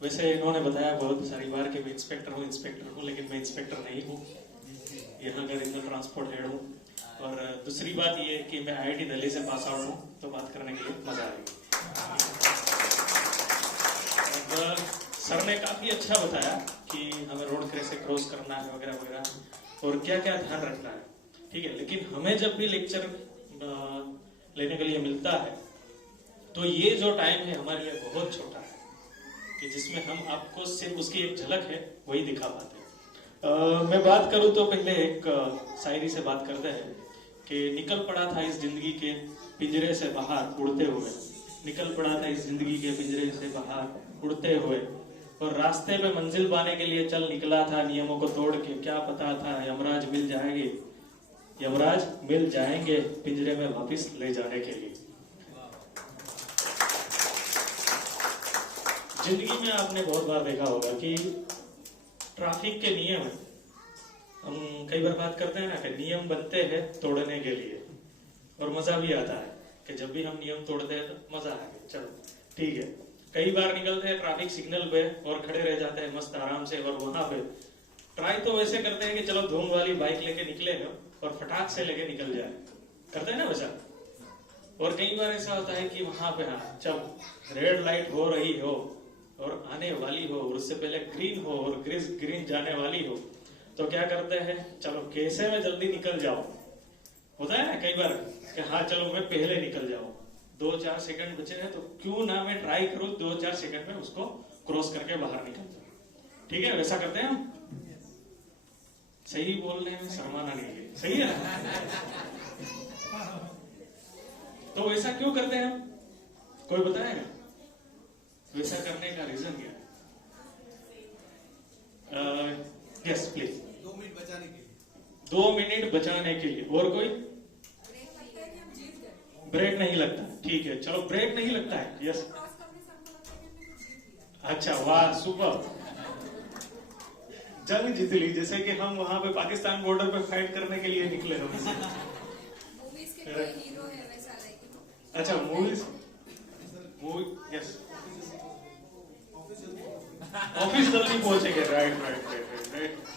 वैसे इन्होंने बताया बहुत सारी बार कि मैं इंस्पेक्टर हूँ, लेकिन मैं इंस्पेक्टर नहीं हूँ, यहाँ का रीजनल ट्रांसपोर्ट हेड हूँ। और दूसरी बात ये है कि मैं IIT दिल्ली से पास आउट हूँ, तो बात करने के लिए मजा आएगी। सर ने काफी अच्छा बताया कि हमें रोड कैसे क्रॉस करना है वगैरह वगैरह और क्या क्या ध्यान रखना है, ठीक है। लेकिन हमें जब भी लेक्चर लेने के लिए मिलता है तो ये जो टाइम है हमारे लिए बहुत छोटा है कि जिसमें हम आपको सिर्फ उसकी एक झलक है वही दिखा पाते हैं। मैं बात करूं तो पहले एक शायरी से बात करते हैं कि निकल पड़ा था इस जिंदगी के पिंजरे से बाहर उड़ते हुए, निकल पड़ा था इस जिंदगी के पिंजरे से बाहर उड़ते हुए, और रास्ते पे मंजिल पाने के लिए चल निकला था नियमों को तोड़ के। क्या पता था यमराज मिल जाएंगे, यमराज मिल जाएंगे पिंजरे में वापस ले जाने के लिए। जिंदगी में आपने बहुत बार देखा होगा कि ट्रैफिक के नियम है, हम कई बार बात करते हैं ना कि नियम बनते हैं तोड़ने के लिए, और मजा भी आता है कि जब भी हम नियम तोड़ते हैं तो मजा आएगा, चलो ठीक है। कई बार निकलते हैं ट्रैफिक सिग्नल पे और खड़े रह जाते हैं मस्त आराम से, और वहां पे ट्राई तो वैसे करते हैं कि चलो धूम वाली बाइक लेके निकले हो और फटाक से लेके निकल जाए, करते हैं ना वैसा। और कई बार ऐसा होता है कि वहां पे हाँ जब रेड लाइट हो रही हो और आने वाली हो और उससे पहले ग्रीन हो और ग्रीन जाने वाली हो, तो क्या करते हैं, चलो कैसे मैं जल्दी निकल जाऊं। होता है ना कई बार कि हाँ चलो मैं पहले निकल जाऊं, 2-4 सेकंड बचे हैं तो क्यों ना मैं ट्राई करूं 2-4 सेकंड में उसको क्रॉस करके बाहर निकल जाऊं, ठीक है। वैसा करते हैं हम, सही बोलने में शर्माना नहीं है, सही है ना। तो वैसा क्यों करते हैं हम, कोई बताएगा वैसा करने का रीजन क्या है? Yes please. 2 मिनट बचाने के लिए। 2 मिनट बचाने के लिए। और कोई? ब्रेक नहीं लगता, ठीक है चलो ब्रेक नहीं लगता है, यस। अच्छा वाह सुपर, जंग जीत ली, जैसे कि हम वहां पे पाकिस्तान बॉर्डर पे फाइट करने के लिए निकले हो। अच्छा मूवीज, मूवी यस, ऑफिस जल्दी पहुंचेंगे, राइट,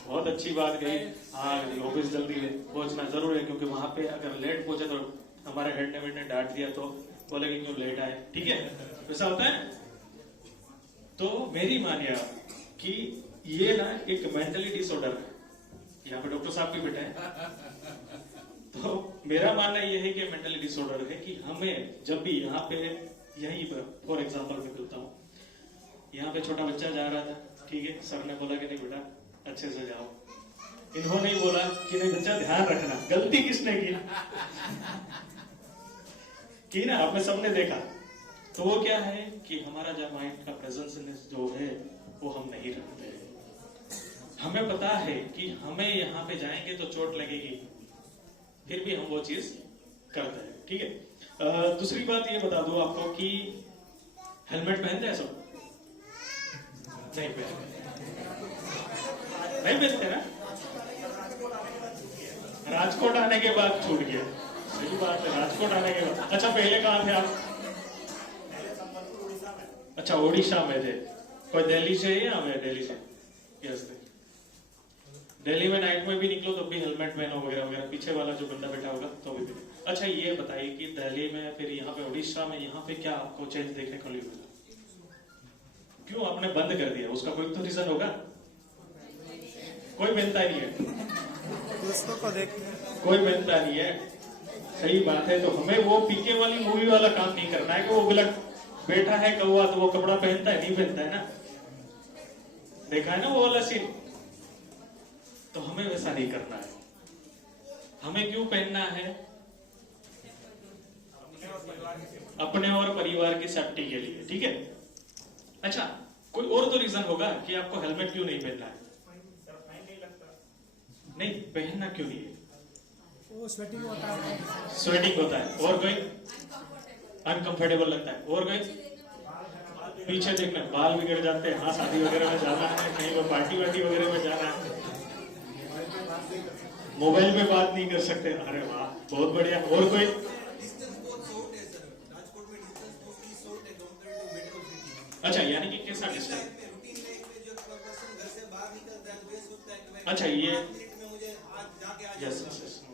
बहुत अच्छी बात कही। हाँ ऑफिस जल्दी पहुंचना जरूर है, क्योंकि वहां पे अगर लेट पहुंचे तो हमारे हेड ने डांट दिया तो बोलेंगे क्यों लेट आए, ठीक है, वैसा होता है। तो मेरी मानिए कि ये ना एक मेंटली डिसऑर्डर है, यहाँ पे डॉक्टर साहब भी बैठे हैं। तो मेरा मानना ये है कि मेंटली डिसऑर्डर है कि हमें जब भी यहाँ पे, यही फॉर एग्जाम्पल मैं बोलता हूँ, यहाँ पे छोटा बच्चा जा रहा था, ठीक है, सर ने बोला कि नहीं बेटा अच्छे से जाओ, इन्होंने ही बोला कि नहीं बच्चा ध्यान रखना, गलती किसने की ना, आपने सबने देखा। तो वो क्या है कि हमारा जो माइंड का प्रेजेंस जो है वो हम नहीं रखते हैं। हमें पता है कि हमें यहाँ पे जाएंगे तो चोट लगेगी, फिर भी हम वो चीज करते हैं, ठीक है। दूसरी बात ये बता दूं आपको कि हेलमेट पहनते हैं सब? नहीं पहनते ना, राजकोट आने के बाद छूट गया, सही बात है, राजकोट आने के बाद। अच्छा पहले कहाँ थे आप? अच्छा उड़ीसा में थे, कोई दिल्ली से या मैं दिल्ली से? यस, दिल्ली में नाइट में भी निकलो तो भी हेलमेट पहनो वगैरह वगैरह, पीछे वाला जो बंदा बैठा होगा तो भी। अच्छा ये बताइए कि दिल्ली में फिर यहाँ पे उड़ीसा में, यहाँ पे क्या आपको चेंज देखने को मिला? क्यों आपने बंद कर दिया? उसका कोई तो रीजन होगा, कोई मिलता नहीं है, दोस्तों को देख कोई मिलता नहीं है, सही बात है। तो हमें वो पीके वाली मूवी वाला काम नहीं करना है कि वो गलत बैठा है कौवा तो वो कपड़ा पहनता है, नहीं पहनता है ना, देखा है ना वो वाला सीन। तो हमें वैसा नहीं करना है। हमें क्यों पहनना है? अपने और परिवार की सेफ्टी के लिए, ठीक है। अच्छा कोई और तो रीजन होगा कि आपको हेलमेट क्यों नहीं पहनना है? नहीं पहनना क्यों नहीं है? वो स्वेटिंग होता है, स्वेटिंग होता है, और कोई? अनकंफर्टेबल लगता है, और कोई? पीछे देखना, बाल बिगड़ जाते हैं, हाँ शादी वगैरह में जाना है, कहीं पर पार्टी वार्टी वगैरह में जाना है, मोबाइल पे बात नहीं कर सकते, अरे वाह बहुत बढ़िया। और कोई? अच्छा यानी कि कैसा डिस्टेंस? अच्छा ये यस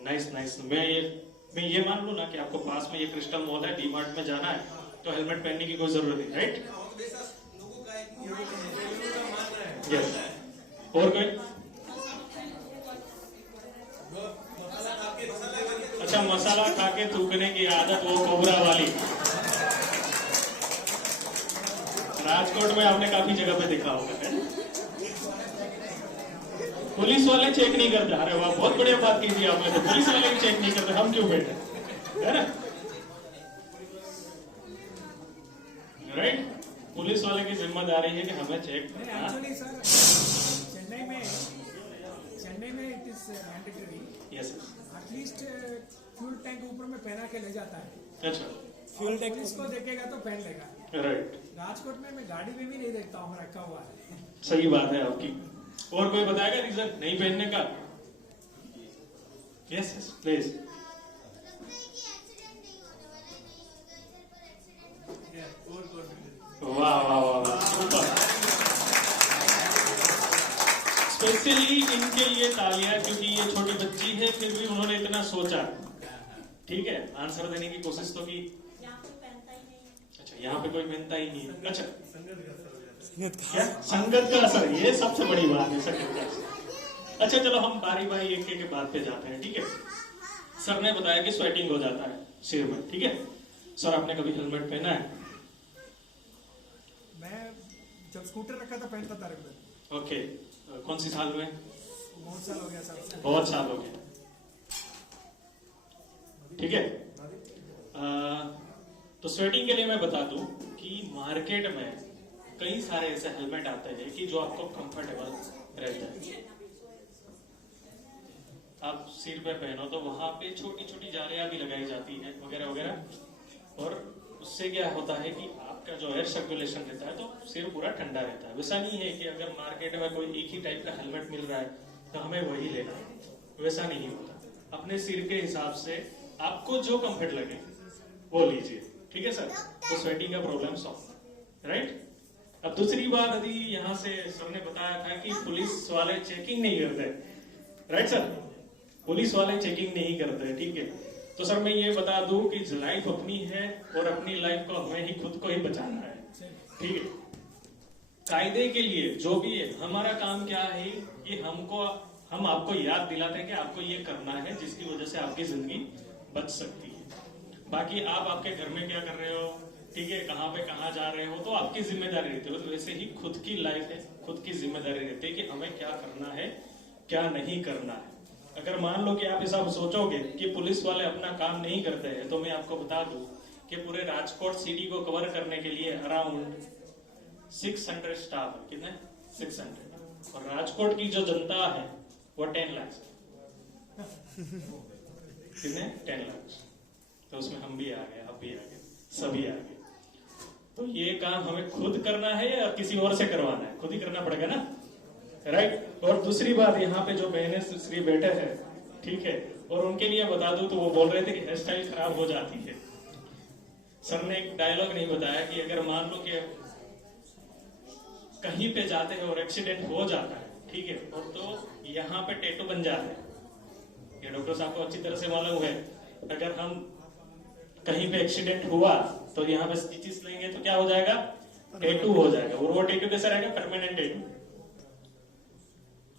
नाइस नाइस। मैं ये मान लूं ना कि आपको पास में ये क्रिस्टल मॉल है, डीमार्ट में जाना है तो हेलमेट पहनने की कोई जरूरत नहीं, राइट? यस। और कोई? अच्छा, मसाला खा के थूकने की आदत, वो कोबरा वाली। राजकोट में आपने काफी जगह पे देखा होगा, है ना? पुलिस वाले चेक नहीं करते। अरे वाह, बहुत बढ़िया बात की थी आपने, तो पुलिस वाले भी चेक नहीं करते, हम क्यों बैठे, है ना? राइट? पुलिस वाले की जिम्मेदारी है कि हमें चेक करना। एक्चुअली सर चेन्नई में it is mandatory. Yes at least fuel tank ऊपर में पहना के ले जाता है। अच्छा, फ्यूल टैंक इसको देखेगा तो पहन लेगा। राइट, राजकोट में मैं गाड़ी में भी नहीं देखता हूँ रखा हुआ है। सही बात है आपकी। और कोई बताएगा रीजन नहीं पहनने का? Yes yes please. वाह वाह वाह वाह, सुपर। स्पेशली इनके लिए तालियां, क्योंकि ये छोटी बच्ची है फिर भी उन्होंने इतना सोचा। ठीक है, आंसर देने की कोशिश तो की। अच्छा, यहाँ पे कोई पहनता ही नहीं है। अच्छा, क्या संगत का असर, ये सबसे बड़ी बात है, संगत का असर। अच्छा चलो, हम बारी बारी एक एक बात पे जाते हैं, ठीक है? सर ने बताया कि स्वेटिंग हो जाता है सिर में, ठीक है? सर आपने कभी हेलमेट पहना है? मैं जब स्कूटर रखा था पहनता था रेगुलर। ओके, कौन सी साल में? बहुत साल हो गया सर। बहुत साल हो गए, ठीक है? तो स्वेटिंग के लिए मैं बता दूं कि मार्केट में कई सारे ऐसे हेलमेट आते हैं कि जो आपको कंफर्टेबल रहता है। आप सिर पे पहनो तो वहां पे छोटी छोटी जालियां भी लगाई जाती है वगैरह वगैरह, और उससे क्या होता है कि आपका जो एयर सर्कुलेशन रहता है तो सिर पूरा ठंडा रहता है। वैसा नहीं है कि अगर मार्केट में कोई एक ही टाइप का हेलमेट मिल रहा है तो हमें वही लेना है, वैसा नहीं होता। अपने सिर के हिसाब से आपको जो कंफर्ट लगे वो लीजिए, ठीक है सर? तो स्वेटिंग का प्रॉब्लम सॉल्व, राइट? अब दूसरी बात, अभी यहाँ से सर ने बताया था कि पुलिस वाले चेकिंग नहीं करते, राइट सर? पुलिस वाले चेकिंग नहीं करते, ठीक है? तो सर मैं ये बता दूं कि लाइफ अपनी है और अपनी लाइफ को हमें ही खुद को ही बचाना है, ठीक है? कायदे के लिए जो भी है, हमारा काम क्या है कि हम आपको याद दिलाते हैं कि आपको ये करना है जिसकी वजह से आपकी जिंदगी बच सकती है। बाकी आप आपके घर में क्या कर रहे हो, ठीक है, कहाँ पे कहाँ जा रहे हो, तो आपकी जिम्मेदारी रहती है। तो वैसे ही खुद की लाइफ है, खुद की जिम्मेदारी रहती है कि हमें क्या करना है क्या नहीं करना है। अगर मान लो कि आप ऐसा सोचोगे कि पुलिस वाले अपना काम नहीं करते हैं, तो मैं आपको बता दूं कि पूरे राजकोट सिटी को कवर करने के लिए अराउंड 600 स्टाफ है। कितने? 600। और राजकोट की जो जनता है वो 10 लाख। कितने? 10 लाख। तो उसमें हम भी आ गए, आप भी आ गए, सभी आ गए। तो ये काम हमें खुद करना है या किसी और से करवाना है? खुद ही करना पड़ेगा ना, राइट? और दूसरी बात, यहाँ पे जो बहने श्री बैठे हैं, ठीक है, और उनके लिए बता दूं तो वो बोल रहे थे कि हेयर स्टाइल खराब हो जाती है। सर ने एक डायलॉग नहीं बताया कि अगर मान लो कि कहीं पे जाते हैं और एक्सीडेंट हो जाता है, ठीक है, और तो यहाँ पे टैटू बन जाते हैं। ये डॉक्टर साहब को अच्छी तरह से मालूम है, अगर हम कहीं पे एक्सीडेंट हुआ तो यहाँ पे स्टिचेस लेंगे तो क्या हो जाएगा? टैटू हो जाएगा। और वो टैटू कैसा रहेगा? परमानेंट टैटू,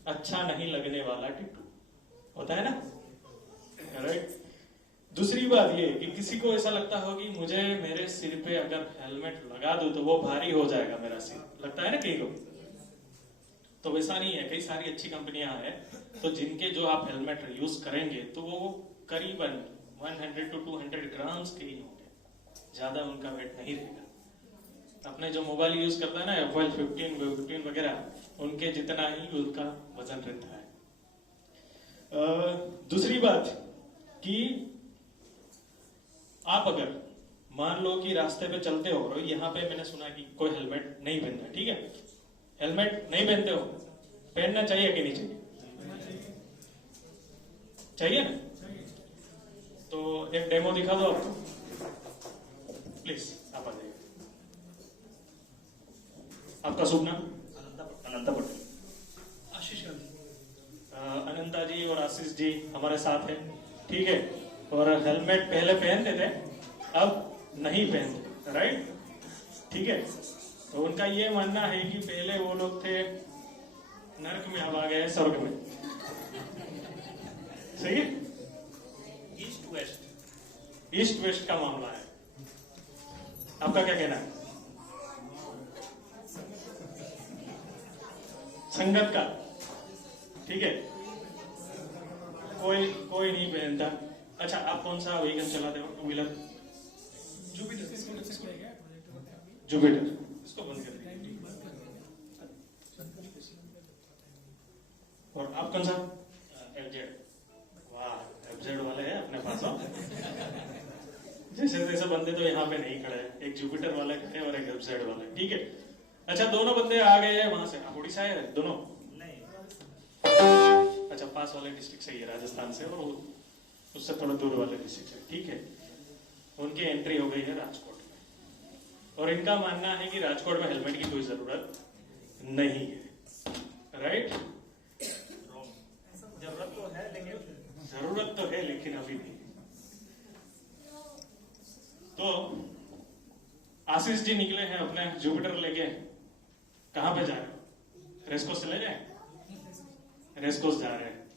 अच्छा नहीं लगने वाला टैटू होता है ना, राइट? दूसरी बात ये कि किसी को ऐसा लगता हो कि मुझे मेरे सिर पे अगर हेलमेट लगा दूं तो वो भारी हो जाएगा मेरा सिर, लगता है ना कई को? तो वैसा नहीं है। कई सारी अच्छी कंपनियां हैं तो जिनके जो आप हेलमेट यूज करेंगे तो वो करीबन 100 to 200 ग्राम्स के ही होंगे, ज्यादा उनका वेट नहीं रहेगा। अपने जो मोबाइल यूज करता है ना, Apple 15 वगैरह, उनके जितना ही उनका वजन रहता है। दूसरी बात कि आप अगर मान लो कि रास्ते पे चलते हो और यहाँ पे मैंने सुना कि कोई हेलमेट नहीं पहनता, ठीक है, हेलमेट नहीं पहनते हो, पहनना चाहिए कि नहीं चाहिए? चाहिए ना? तो एक डेमो दिखा दो आपको, प्लीज आप आ जाइए। आपका शुभ नाम? अनंता पटेल। आशीष गांधी। आशीष जी हमारे साथ है, ठीक है। और हेलमेट पहले पहनते थे, अब नहीं पहनते, राइट, ठीक है। तो उनका ये मानना है कि पहले वो लोग थे नरक में, अब आ गए स्वर्ग में। सही है। ईस्ट वेस्ट का मामला है, आपका क्या कहना है? संगत का, ठीक है, कोई नहीं पहनता। अच्छा, आप कौन सा व्हीकल चलाते हो, टू व्हीलर? जुपिटर, इसको बंद कर दीजिए। और आप कौन सा? एफजेड। वाह, एफजेड वाले हैं अपने पास। जैसे जैसे बंदे तो यहाँ पे नहीं खड़े हैं, एक जुपिटर वाले खड़े हैं और एक एफजेड वाले, ठीक है। अच्छा, दोनों बंदे आ गए हैं वहां से, आप उड़ीसा है दोनों? नहीं। अच्छा, पास वाले डिस्ट्रिक्ट से ही है, राजस्थान से, और उससे थोड़ा दूर वाले डिस्ट्रिक्ट से, ठीक है। उनकी एंट्री हो गई है राजकोट में, और इनका मानना है कि राजकोट में हेलमेट की कोई जरूरत नहीं है, राइट? जरूरत तो है लेकिन अभी नहीं। तो आशीष जी निकले हैं अपने जुपिटर लेके, कहां पे जा रहे हो? रेसकोर्स चले जाए? रेसकोर्स जा रहे हैं,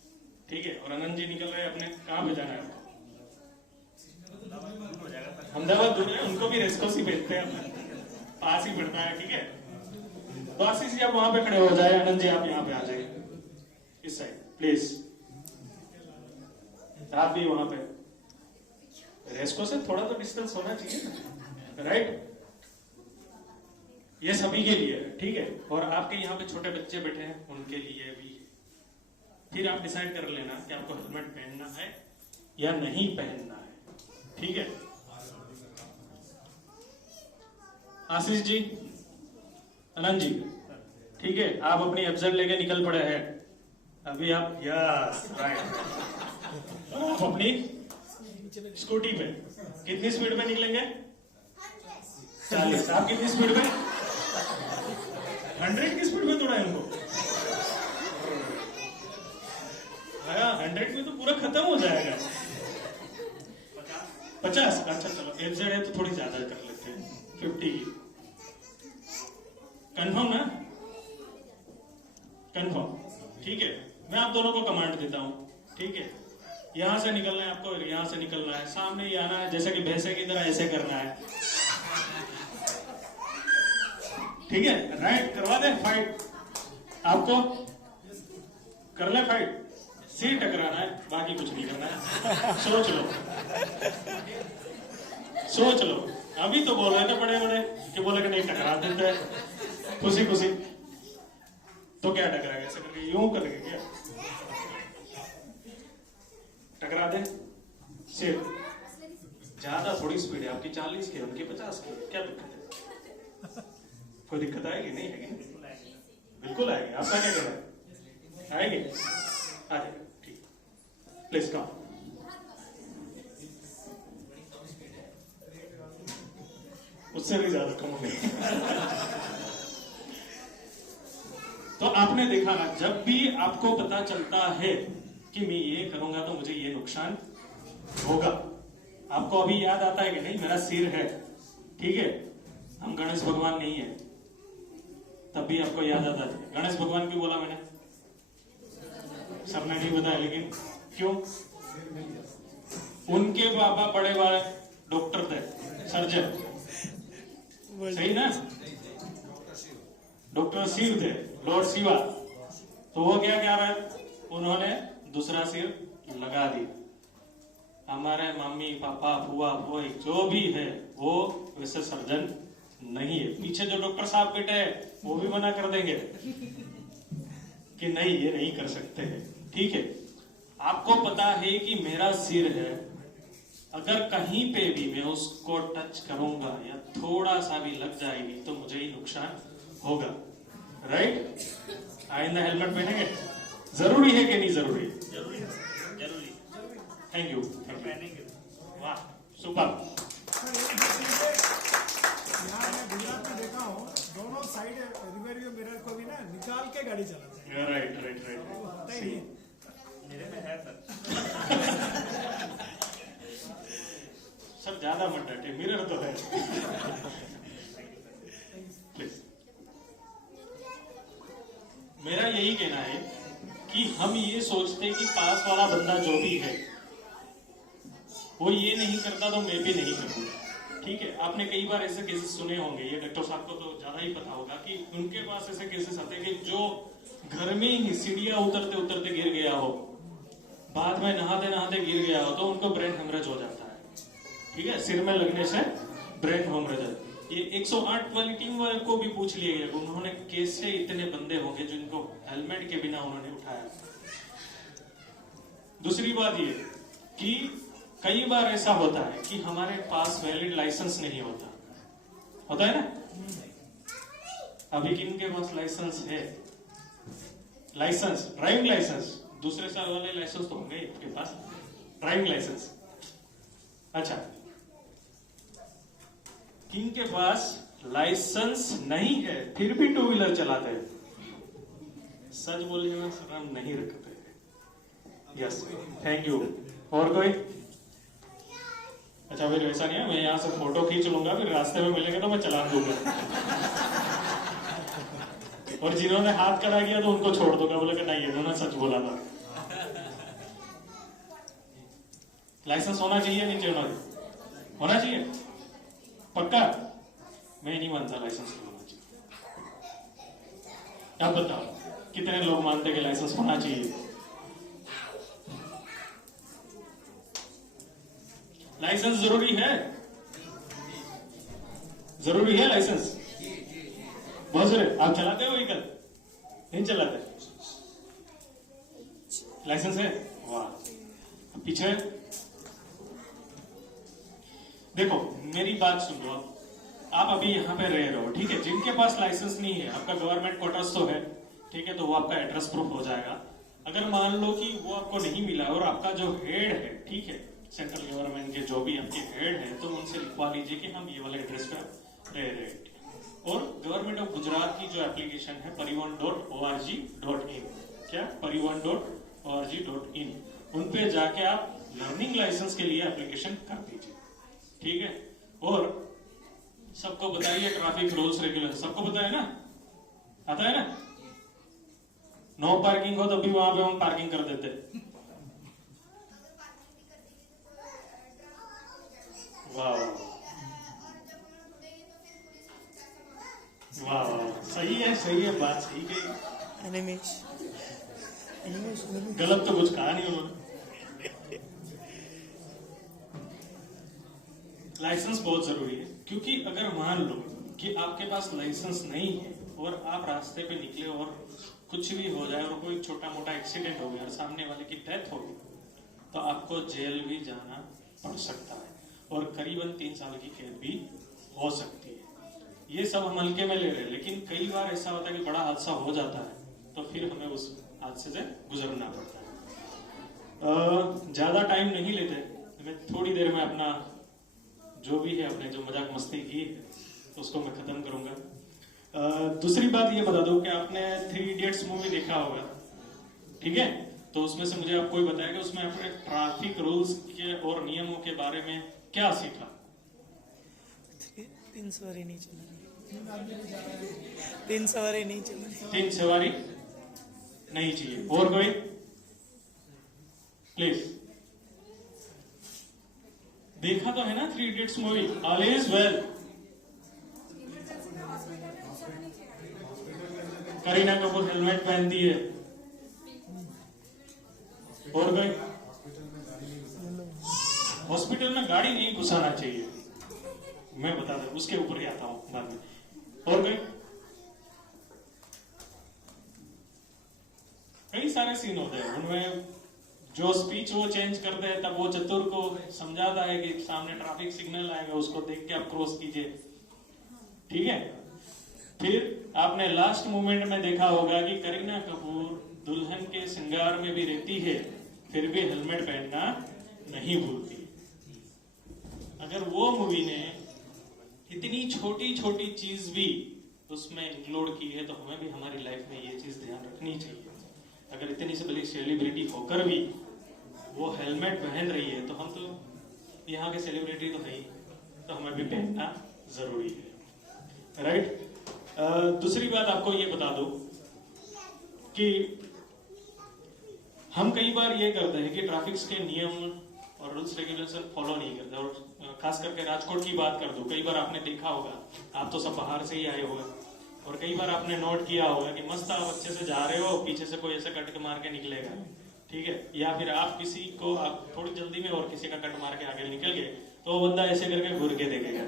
ठीक है। और आनंद जी निकल रहे हैं अपने, कहां पे जाना है? अहमदाबाद दूर है, उनको भी रेसकोर्स ही भेजते हैं, अपने पास ही पड़ता है, ठीक है। तो आशीष जी आप वहां पे खड़े हो जाए, आनंद जी आप यहाँ पे आ जाइए इस साइड प्लीज, आप भी वहां पे। रेस्को से थोड़ा तो डिस्टेंस होना चाहिए ना, राइट? ये सभी के लिए है, ठीक है। और आपके यहाँ पे छोटे बच्चे बैठे हैं, उनके लिए भी है। फिर आप डिसाइड कर लेना कि आपको हेलमेट पहनना है या नहीं पहनना है, ठीक है। आशीष जी, अनंत जी, ठीक है, आप अपनी एफजेड लेके निकल पड़े हैं अभी आप, यस राइट। आप अपनी स्कूटी पे कितनी स्पीड में निकलेंगे? 40। आप कितनी स्पीड में? 100 की स्पीड में दौड़ा है इनको। 100 में तो पूरा खत्म हो जाएगा। 50? अच्छा चलो, एफजेड है तो थोड़ी ज्यादा कर लेते हैं, 50 की। कंफर्म ना? कंफर्म, ठीक है। मैं आप दोनों को कमांड देता हूं, ठीक है। यहां से निकलना है आपको, यहां से निकलना है, सामने ही आना है, जैसे कि भैंसे की तरह ऐसे करना है, ठीक है। राइट, करवा दे फाइट, आपको कर ले फाइट, सिर टकराना है, बाकी कुछ नहीं करना है। सोच लो, सोच लो। अभी तो बोल रहे थे बड़े बड़े कि बोले कि नहीं टकरा देते हैं खुशी खुशी, तो क्या टकराएगा? ऐसे करके, यूं करके क्या टकरा दे? सिर ज्यादा थोड़ी स्पीड है आपकी, 40 की, उनकी 50 की, क्या दिक्कत है? कोई दिक्कत आएगी? नहीं आएगी, बिल्कुल आएगी। आपका क्या कहना है? आएगी? आ जाएगा, ठीक, प्लीज कम। उससे भी ज्यादा कम हो गया। तो आपने देखा ना, जब भी आपको पता चलता है कि मैं ये करूंगा तो मुझे ये नुकसान होगा, आपको अभी याद आता है कि नहीं मेरा सिर है, ठीक है, हम गणेश भगवान नहीं है, तब भी आपको याद आता है। गणेश भगवान क्यों बोला मैंने? सबने नहीं बताया, लेकिन क्यों? उनके बाबा बड़े बड़े डॉक्टर थे, सर्जन, सही ना? डॉक्टर शिव थे, लॉर्ड शिवा। तो वो क्या क्या रहे, उन्होंने दूसरा सिर लगा दिया। हमारे मम्मी पापा फुआ फुई जो भी है वो वैसे सर्जन नहीं है। पीछे जो डॉक्टर साहब बैठे हैं वो भी मना कर देंगे कि नहीं ये नहीं कर सकते हैं, ठीक है। आपको पता है कि मेरा सिर है, अगर कहीं पे भी मैं उसको टच करूंगा या थोड़ा सा भी लग जाएगी तो मुझे ही नुकसान होगा, राइट? आइंदा हेलमेट पहनेंगे? जरूरी है कि नहीं जरूरी? जरूरी, जरूरी। थैंक यू, वाह सुपर। यहाँ मैं गुजरात में देखा हूँ, दोनों साइड रियर मिरर को भी ना निकाल के गाड़ी चलाते हैं। राइट राइट राइट, पता ही नहीं। है सर। सर ज्यादा मत डांटे, मिरर तो है। प्लीज। मेरा यही कहना है कि हम ये सोचते कि पास वाला बंदा जो भी है वो ये नहीं करता तो मैं भी नहीं करूंगा। ठीक है, आपने कई बार ऐसे केसेस सुने होंगे, ये डॉक्टर साहब को तो ज्यादा ही पता होगा कि उनके पास ऐसे केसेस आते हैं कि जो घर में ही सीढ़ियां उतरते उतरते गिर गया हो, बाद में नहाते नहाते गिर गया हो, तो उनको ब्रेन हेमरेज हो जाता है। ठीक है, सिर में लगने से ब्रेन हेमरेज। ये 108 वाली टीम वाले को भी पूछ लिया गया, उन्होंने कैसे इतने बंदे होंगे जिनको हेलमेट के बिना उन्होंने उठाया। दूसरी बात ये कि कई बार ऐसा होता है कि हमारे पास वैलिड लाइसेंस नहीं होता, होता है ना। अभी किन के पास लाइसेंस है? लाइसेंस, ड्राइविंग लाइसेंस, दूसरे साल वाले लाइसेंस तो होंगे आपके पास, ड्राइविंग लाइसेंस। अच्छा, किन के पास लाइसेंस नहीं है फिर भी टू व्हीलर चलाते हैं? सच बोलने में शर्म नहीं रखते। Yes, thank you. और कोई? अच्छा, फिर ऐसा नहीं है, मैं यहां से फोटो खींच लूंगा, फिर रास्ते में मिलेंगे तो मैं चला दूंगा। और जिन्होंने हाथ खड़ा किया तो उनको छोड़ दूंगा, बोले कि नहीं उन्होंने सच बोला था। लाइसेंस होना चाहिए, नहीं चाहिए? होना चाहिए पक्का? मैं नहीं मानता लाइसेंस होना चाहिए। आप बताओ कितने लोग मानते कि लाइसेंस होना चाहिए? लाइसेंस जरूरी है? जरूरी है लाइसेंस? बहुत जरूरी। आप चलाते हो व्हीकल? नहीं चलाते? लाइसेंस है? वाह। पीछे देखो, मेरी बात सुन लो। आप अभी यहाँ पे रह रहे हो, ठीक है, जिनके पास लाइसेंस नहीं है, आपका गवर्नमेंट क्वार्टर्स तो है, ठीक है, तो वो आपका एड्रेस प्रूफ हो जाएगा। अगर मान लो कि वो आपको नहीं मिला और आपका जो हेड है, ठीक है, सेंट्रल गवर्नमेंट के जो भी आपके हेड है, तो उनसे लिखवा लीजिए कि हम ये वाले एड्रेस पे रह रहे हैं। और गवर्नमेंट ऑफ गुजरात की जो एप्लीकेशन है परिवहन.org.in, क्या परिवहन.org.in, उन पे जाके आप लर्निंग लाइसेंस के लिए एप्लीकेशन कर दीजिए। ठीक है, और सबको बताइए ट्रैफिक रूल्स रेगुलेशन, सबको बताए ना, आता है ना। नो पार्किंग हो तो भी वहां पे हम पार्किंग कर देते। वाह वाह वाह, सही है, बात सही कही। गलत तो कुछ कहा नहीं उन्होंने। लाइसेंस बहुत जरूरी है, क्योंकि अगर मान लो कि आपके पास लाइसेंस नहीं है और आप रास्ते पे निकले और कुछ भी हो जाए और कोई छोटा मोटा एक्सीडेंट हो गया और सामने वाले की डेथ हो गई, तो आपको जेल भी जाना पड़ सकता है और करीबन 3 साल की कैद भी हो सकती है। ये सब हम हल्के में ले रहे हैं, लेकिन कई बार ऐसा होता है कि बड़ा हादसा हो जाता है तो फिर हमें उस हादसे से गुजरना पड़ता है। ज्यादा टाइम नहीं लेते, मैं थोड़ी देर में अपना जो भी है, अपने जो मजाक मस्ती की है उसको मैं खत्म करूंगा। दूसरी बात ये बता दो कि आपने 3 इडियट्स मूवी देखा होगा, ठीक है, तो उसमें से मुझे आप कोई बताएगा उसमें आपने ट्रैफिक रूल्स के और नियमों के बारे में क्या सीखा? 3 सवारी नहीं चला, 3 सवारी नहीं चला, 3 सवारी नहीं चाहिए। और कोई प्लीज? देखा तो है ना 3 idiots movie, all is well. Kareena Kapoor helmet पहनती है। और कोई? हॉस्पिटल में गाड़ी नहीं घुसाना चाहिए, मैं बता दूं, उसके ऊपर ही आता हूं बाद में। और कोई? कई सारे सीन होते हैं उनमें जो स्पीच वो चेंज करते हैं, तब वो चतुर को समझाता है कि सामने ट्रैफिक सिग्नल आएगा, उसको देख के आप क्रॉस कीजिए, ठीक है। फिर आपने लास्ट मोमेंट में देखा होगा कि करीना कपूर दुल्हन के श्रृंगार में भी रहती है, फिर भी हेलमेट पहनना नहीं भूलती। अगर वो मूवी ने इतनी छोटी छोटी चीज भी उसमें इंक्लूड की है, तो हमें भी हमारी लाइफ में ये चीज ध्यान रखनी चाहिए। अगर इतनी से बड़ी सेलिब्रिटी होकर भी वो हेलमेट पहन रही है तो हम तो यहाँ के सेलिब्रिटी तो है ही, तो हमें भी पहनना जरूरी है, राइट। दूसरी बात आपको ये बता दूं कि हम कई बार ये करते हैं कि ट्रैफिक के नियम और रूल्स रेगुलेशन फॉलो नहीं करते, और खास करके राजकोट की बात कर दूं, कई बार आपने देखा होगा, आप तो सब बाहर से ही आए होगा, और कई बार आपने नोट किया होगा कि मस्त आप अच्छे से जा रहे हो, पीछे से कोई ऐसे कट मार के निकलेगा, ठीक है, या फिर आप किसी को, आप थोड़ी जल्दी में और किसी का कट मार के आगे निकल गए तो वो बंदा ऐसे करके घूर के देखेगा।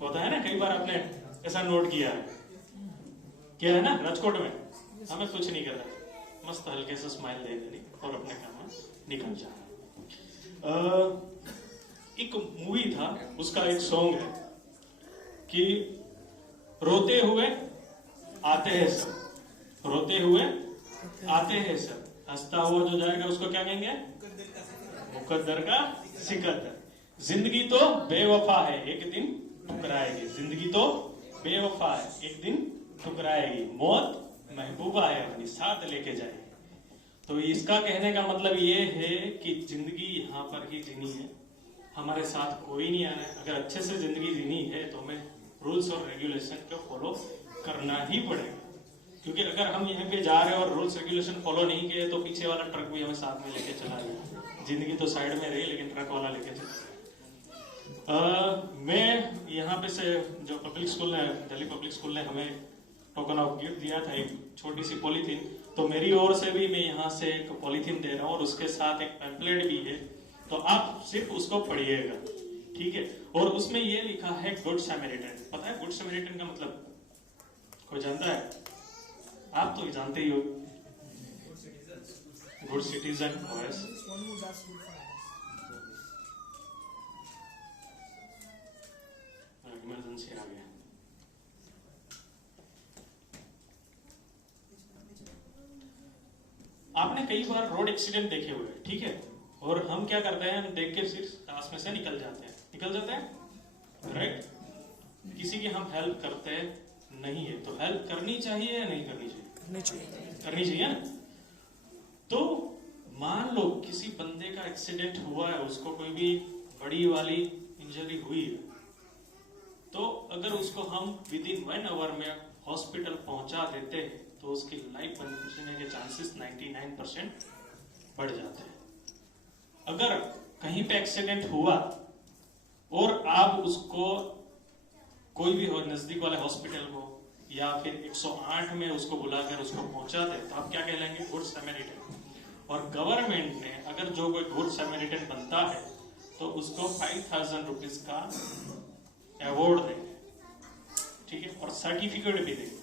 होता है ना, कई बार आपने ऐसा नोट किया है ना। राजकोट में हमें कुछ नहीं करना, मस्त हल्के से स्माइल दे देनी और अपने काम में निकल जाना। एक मूवी था, उसका एक सॉन्ग है कि रोते हुए आते हैं सब, रोते हुए आते हैं सब, हंसता हुआ जो जाएगा उसको क्या कहेंगे, मुकद्दर का सिकंदर। जिंदगी तो बेवफा है, एक दिन ठुकराएगी, जिंदगी तो बेवफा है, एक दिन ठुकराएगी, मौत महबूबा है अपनी साथ लेके जाएगी। तो इसका कहने का मतलब ये है कि जिंदगी यहाँ पर ही जीनी है, हमारे साथ कोई नहीं आना है। अगर अच्छे से जिंदगी जीनी है तो हमें रूल्स और रेगुलेशन को फॉलो करना ही पड़ेगा, क्योंकि अगर हम यहाँ पे जा रहे हैं और रूल्स रेगुलेशन फॉलो नहीं किए तो पीछे वाला ट्रक भी हमें साथ में लेके चला गया। जिंदगी तो साइड में रही लेकिन ट्रक वाला लेके चला गया। मैं यहाँ पे से जो पब्लिक स्कूल है, दिल्ली पब्लिक स्कूल ने हमें टोकन ऑफ गिफ्ट दिया था, एक छोटी सी पॉलीथीन, तो मेरी ओर से भी मैं यहाँ से एक पॉलीथीन दे रहा हूँ और उसके साथ एक पैम्पलेट भी है, तो आप सिर्फ उसको पढ़िएगा, ठीक है। और उसमें ये लिखा है गुड सैमरिटन। पता है गुड सैमरिटन का मतलब कोई जानता है? आप तो जानते ही हो, गुड सिटीजन। इमरजेंसी आ गया। आपने कई बार रोड एक्सीडेंट देखे हुए, ठीक है, और हम क्या करते हैं, हम देख के सिर्फ रास में से निकल जाते हैं, राइट। किसी की हम हेल्प करते नहीं है, तो हेल्प करनी चाहिए या नहीं करनी चाहिए? करनी चाहिए ना। तो मान लो किसी बंदे का एक्सीडेंट हुआ है, उसको कोई भी बड़ी वाली इंजरी हुई है, तो अगर उसको हम विद इन 1 आवर में हॉस्पिटल पहुंचा देते हैं तो उसकी लाइफ बचने के चांसेस 99% बढ़ जाते हैं। अगर कहीं पे एक्सीडेंट हुआ और आप उसको कोई भी नजदीक वाले हॉस्पिटल को या फिर 108 में उसको बुलाकर उसको पहुंचा दे तो आप क्या कहलाएंगे? गुड सैमरिटन। और गवर्नमेंट ने अगर जो कोई गुड सैमरिटन बनता है तो उसको 5000 रुपीज का अवार्ड देंगे, ठीक है, और सर्टिफिकेट भी देंगे।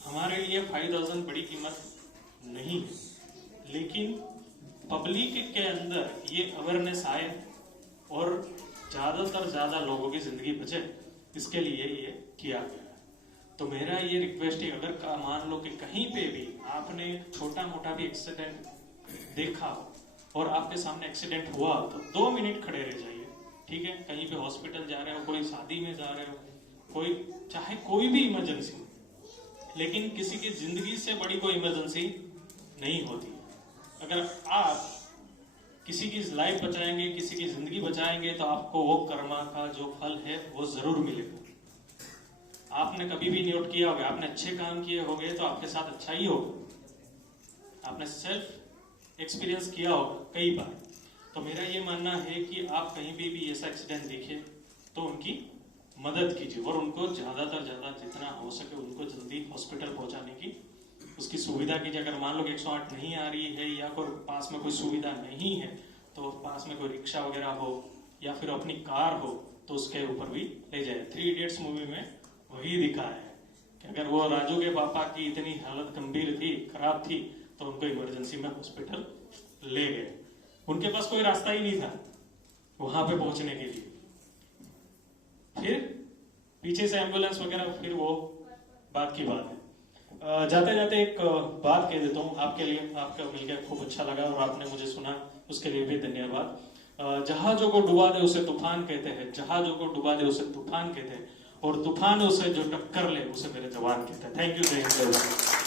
हमारे लिए 5000 बड़ी कीमत नहीं है, लेकिन पब्लिक के अंदर ये अवेयरनेस आए और ज्यादातर ज्यादा लोगों की जिंदगी बचे, इसके लिए ये किया गया है। तो मेरा ये रिक्वेस्ट है, अगर मान लो कि कहीं पे भी आपने छोटा मोटा भी एक्सीडेंट देखा और आपके सामने एक्सीडेंट हुआ तो 2 मिनट खड़े रह जाइए, ठीक है। कहीं पे हॉस्पिटल जा रहे हो, कोई शादी में जा रहे हो, कोई चाहे कोई भी इमरजेंसी, लेकिन किसी की जिंदगी से बड़ी कोई इमरजेंसी नहीं होती। अगर आप किसी की लाइफ बचाएंगे, किसी की जिंदगी बचाएंगे, तो आपको वो कर्मा का जो फल है वो जरूर मिलेगा। आपने कभी भी नोट किया होगा, आपने अच्छे काम किए होंगे तो आपके साथ अच्छा ही होगा। आपने सेल्फ एक्सपीरियंस किया होगा कई बार। तो मेरा ये मानना है कि आप कहीं भी ऐसा एक्सीडेंट देखे तो उनकी मदद कीजिए और उनको ज्यादातर ज्यादा जितना हो सके उनको जल्दी हॉस्पिटल पहुंचाने की उसकी सुविधा कीजिए। अगर मान लो 108 नहीं आ रही है या कोई पास में कोई सुविधा नहीं है तो पास में कोई रिक्शा वगैरह हो या फिर अपनी कार हो तो उसके ऊपर भी ले जाए। 3 इडियट्स मूवी में वही दिखाया है कि अगर वो राजू के पापा की इतनी हालत गंभीर थी, खराब थी, तो उनको इमरजेंसी में हॉस्पिटल ले गए। उनके पास कोई रास्ता ही नहीं था वहां पे पहुंचने के लिए। फिर पीछे से एम्बुलेंस वगैरह, फिर वो बात की बात है। जाते जाते एक बात कह देता हूँ आपके लिए, आपका मिलकर खूब अच्छा लगा और आपने मुझे सुना, उसके लिए भी धन्यवाद। जहाजों को डुबा दे उसे तूफान कहते हैं, जहाजों को डुबा दे उसे तूफान कहते हैं, और तूफान उसे जो टक्कर ले उसे मेरे जवान कहते हैं। Thank you.